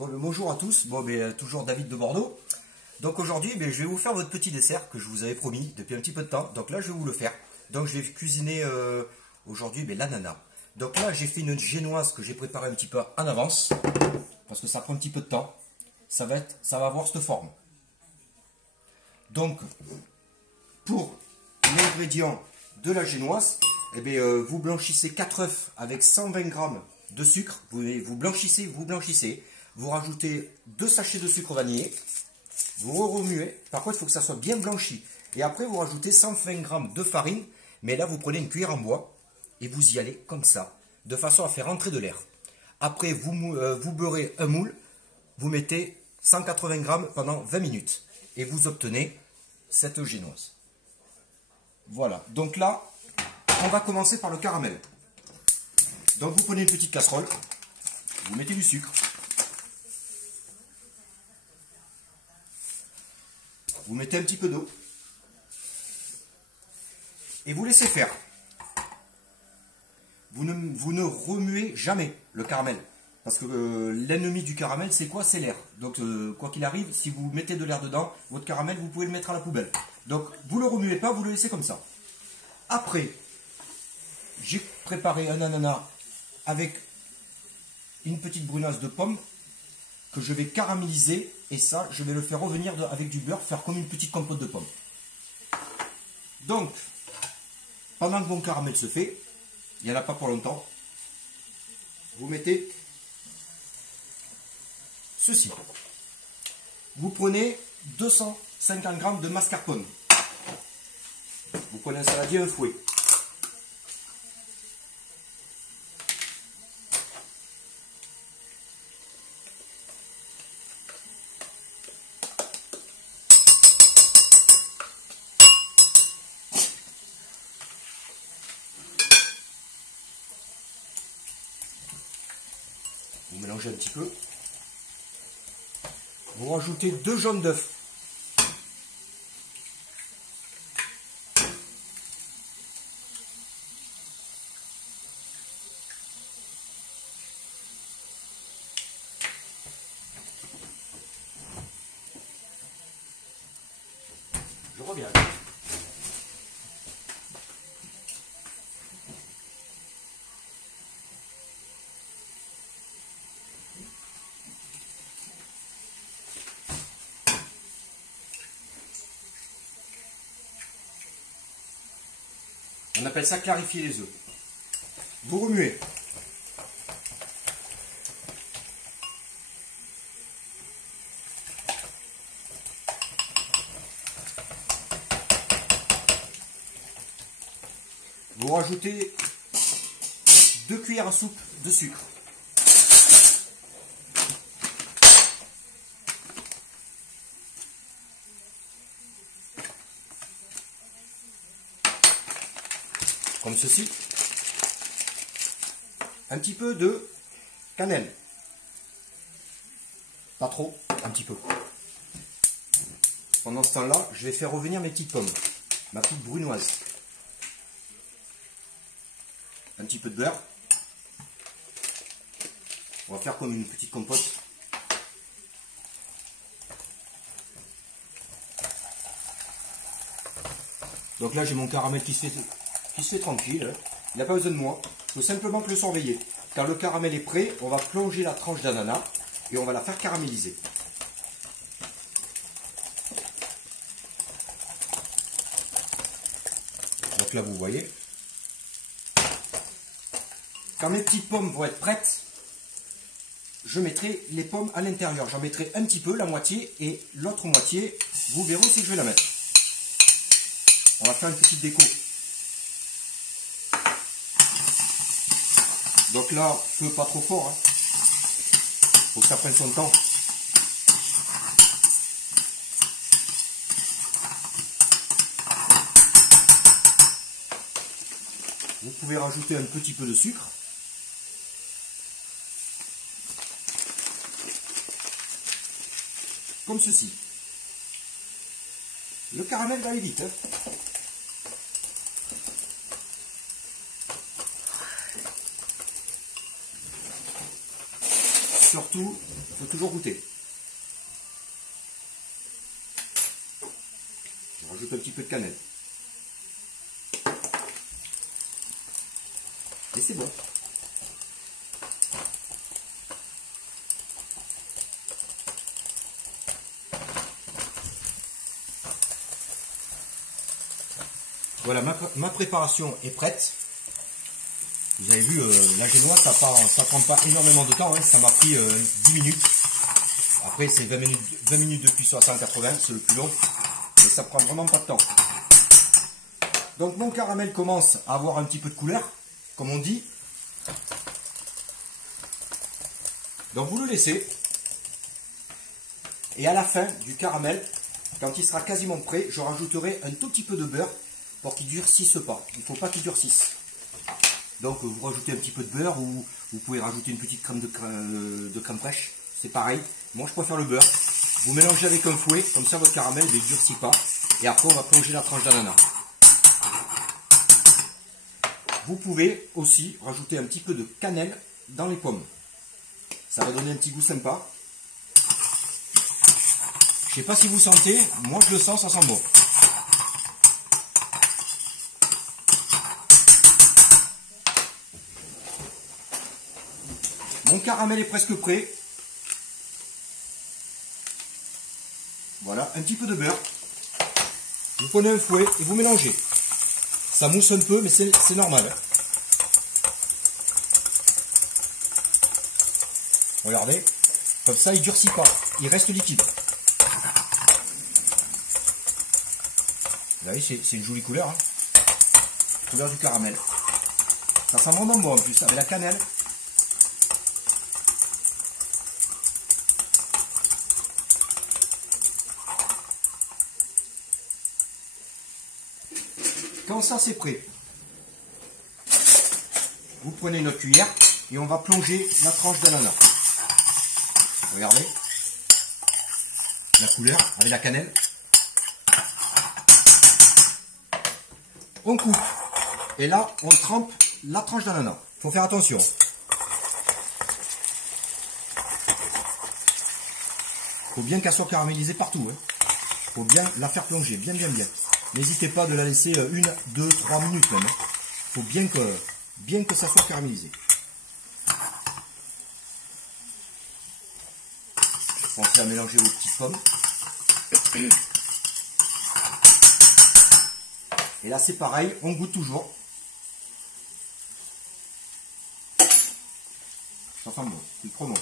Bon, bonjour à tous, toujours David de Bordeaux. Donc aujourd'hui, je vais vous faire votre petit dessert que je vous avais promis depuis un petit peu de temps. Donc là, je vais vous le faire. Donc je vais cuisiner aujourd'hui l'ananas. Donc là, j'ai fait une génoise que j'ai préparée un petit peu en avance. Parce que ça prend un petit peu de temps. Ça va avoir cette forme. Donc, pour l'ingrédient de la génoise, vous blanchissez 4 œufs avec 120 g de sucre. Vous blanchissez. Vous rajoutez 2 sachets de sucre vanillé. Vous remuez. Par contre, il faut que ça soit bien blanchi. Et après, vous rajoutez 120 g de farine. Mais là, vous prenez une cuillère en bois et vous y allez comme ça, de façon à faire entrer de l'air. Après, vous beurrez un moule. Vous mettez 180 g pendant 20 minutes. Et vous obtenez cette génoise. Voilà. Donc là, on va commencer par le caramel. Donc vous prenez une petite casserole. Vous mettez du sucre. Vous mettez un petit peu d'eau. Et vous laissez faire. Vous ne remuez jamais le caramel. Parce que l'ennemi du caramel, c'est quoi? C'est l'air. Donc, quoi qu'il arrive, si vous mettez de l'air dedans, votre caramel, vous pouvez le mettre à la poubelle. Donc, vous ne le remuez pas, vous le laissez comme ça. Après, j'ai préparé un ananas avec une petite brunasse de pomme que je vais caraméliser. Et ça, je vais le faire revenir avec du beurre, faire comme une petite compote de pommes. Donc, pendant que mon caramel se fait, il n'y en a pas pour longtemps, vous mettez ceci. Vous prenez 250 g de mascarpone. Vous prenez un saladier, un fouet. Vous mélangez un petit peu. Vous rajoutez 2 jaunes d'œufs. Je reviens. On appelle ça clarifier les œufs. Vous remuez. Vous rajoutez 2 cuillères à soupe de sucre. Comme ceci. Un petit peu de cannelle. Pas trop, un petit peu. Pendant ce temps-là, je vais faire revenir mes petites pommes. Ma petite brunoise. Un petit peu de beurre. On va faire comme une petite compote. Donc là, j'ai mon caramel qui se fait tranquille. Il n'a pas besoin de moi. Il faut simplement que le surveiller. Quand le caramel est prêt, on va plonger la tranche d'ananas et on va la faire caraméliser. Donc là, vous voyez. Quand mes petites pommes vont être prêtes, je mettrai les pommes à l'intérieur. J'en mettrai un petit peu, la moitié, et l'autre moitié, vous verrez aussi que je vais la mettre. On va faire une petite déco. Donc là, feu pas trop fort. Hein. Faut que ça prenne son temps. Vous pouvez rajouter un petit peu de sucre. Comme ceci. Le caramel va aller vite. Hein. surtout, il faut toujours goûter. Je rajoute un petit peu de cannelle. Et c'est bon. Voilà, ma préparation est prête. Vous avez vu, la génoise, ça prend pas énormément de temps, hein. Ça m'a pris 10 minutes. Après, c'est 20 minutes de cuisson à 180, c'est le plus long. Mais ça prend vraiment pas de temps. Donc mon caramel commence à avoir un petit peu de couleur, comme on dit. Donc vous le laissez. Et à la fin du caramel, quand il sera quasiment prêt, je rajouterai un tout petit peu de beurre pour qu'il ne durcisse pas. Il ne faut pas qu'il durcisse. Donc vous rajoutez un petit peu de beurre ou vous pouvez rajouter une petite crème de crème fraîche. C'est pareil. Moi je préfère le beurre. Vous mélangez avec un fouet, comme ça votre caramel ne durcit pas. Et après on va plonger la tranche d'ananas. Vous pouvez aussi rajouter un petit peu de cannelle dans les pommes. Ça va donner un petit goût sympa. Je ne sais pas si vous sentez, moi je le sens, ça sent bon. Mon caramel est presque prêt. Voilà, un petit peu de beurre. Vous prenez un fouet et vous mélangez. Ça mousse un peu, mais c'est normal. Regardez, comme ça il ne durcit pas, il reste liquide. Vous voyez, c'est une jolie couleur. Hein. Couleur du caramel. Ça sent vraiment bon en plus, avec la cannelle. Quand ça c'est prêt, vous prenez notre cuillère et on va plonger la tranche d'ananas. Regardez la couleur avec la cannelle. On coupe et là on trempe la tranche d'ananas. Il faut faire attention. Il faut bien qu'elle soit caramélisée partout. Il faut bien la faire plonger, bien. N'hésitez pas de la laisser 1, 2, 3 minutes même. Il faut bien que ça soit caramélisé. Pensez à mélanger vos petites pommes. Et là c'est pareil, on goûte toujours. Ça sent bon, c'est trop bon.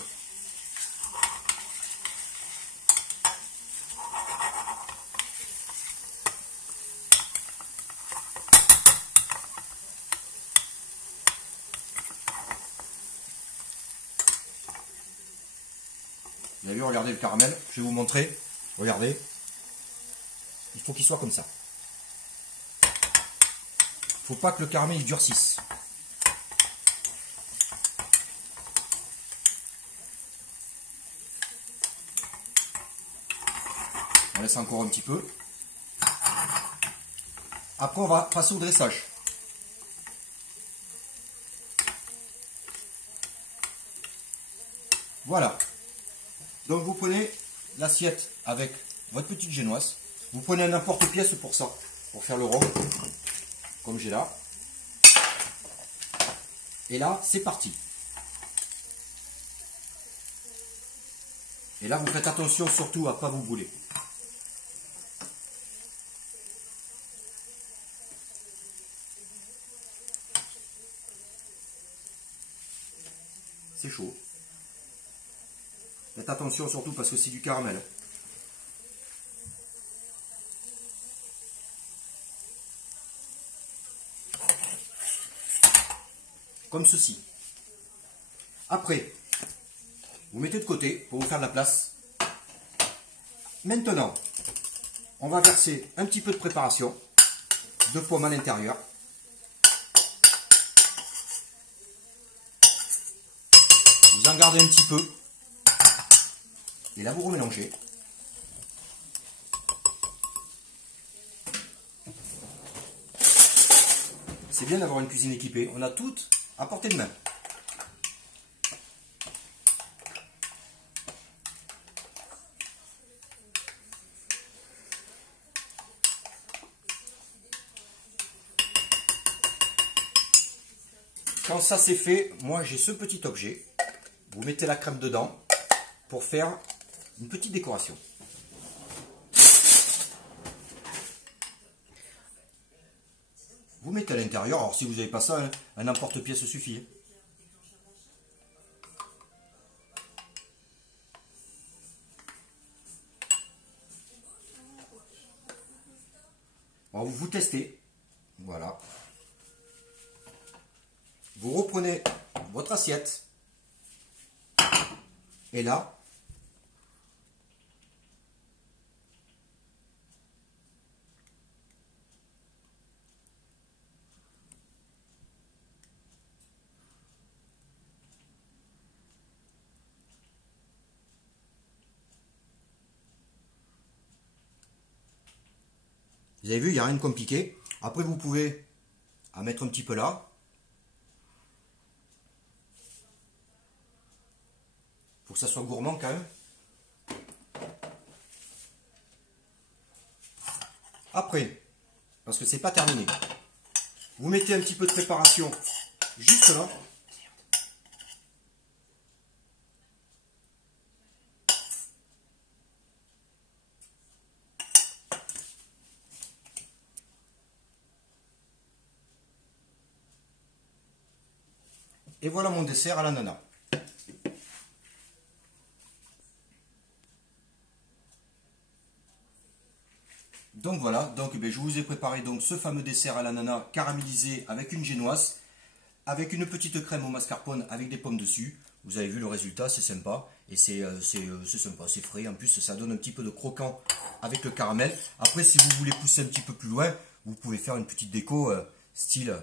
Vous avez vu, regardez le caramel, je vais vous montrer. Regardez, il faut qu'il soit comme ça. Il ne faut pas que le caramel il durcisse. On laisse encore un petit peu. Après, on va passer au dressage. Voilà. Donc vous prenez l'assiette avec votre petite génoise. Vous prenez un emporte-pièce pour ça, pour faire le rond, comme j'ai là. Et là, c'est parti. Et là, vous faites attention surtout à ne pas vous brûler. C'est chaud. Faites attention surtout parce que c'est du caramel. Comme ceci. Après, vous mettez de côté pour vous faire de la place. Maintenant, on va verser un petit peu de préparation de pommes à l'intérieur. Vous en gardez un petit peu. Et là, vous remélangez. C'est bien d'avoir une cuisine équipée. On a tout à portée de main. Quand ça c'est fait, moi j'ai ce petit objet. Vous mettez la crème dedans pour faire une petite décoration. Vous mettez à l'intérieur, alors si vous n'avez pas ça, hein, un emporte-pièce suffit. Alors vous testez, voilà. Vous reprenez votre assiette, et là, vous avez vu, il n'y a rien de compliqué. Après, vous pouvez en mettre un petit peu là. Faut que ça soit gourmand quand même. Après, parce que c'est pas terminé, vous mettez un petit peu de préparation juste là. Et voilà mon dessert à l'ananas. Donc voilà, donc je vous ai préparé donc ce fameux dessert à l'ananas caramélisé avec une génoise, avec une petite crème au mascarpone avec des pommes dessus. Vous avez vu le résultat, c'est sympa et c'est sympa, c'est frais. En plus, ça donne un petit peu de croquant avec le caramel. Après, si vous voulez pousser un petit peu plus loin, vous pouvez faire une petite déco style.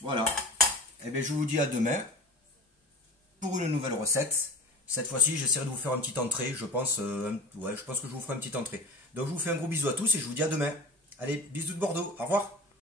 Voilà. Et bien, je vous dis à demain pour une nouvelle recette. Cette fois-ci, j'essaierai de vous faire une petite entrée. Je pense que je vous ferai une petite entrée. Donc, je vous fais un gros bisou à tous et je vous dis à demain. Allez, bisous de Bordeaux. Au revoir.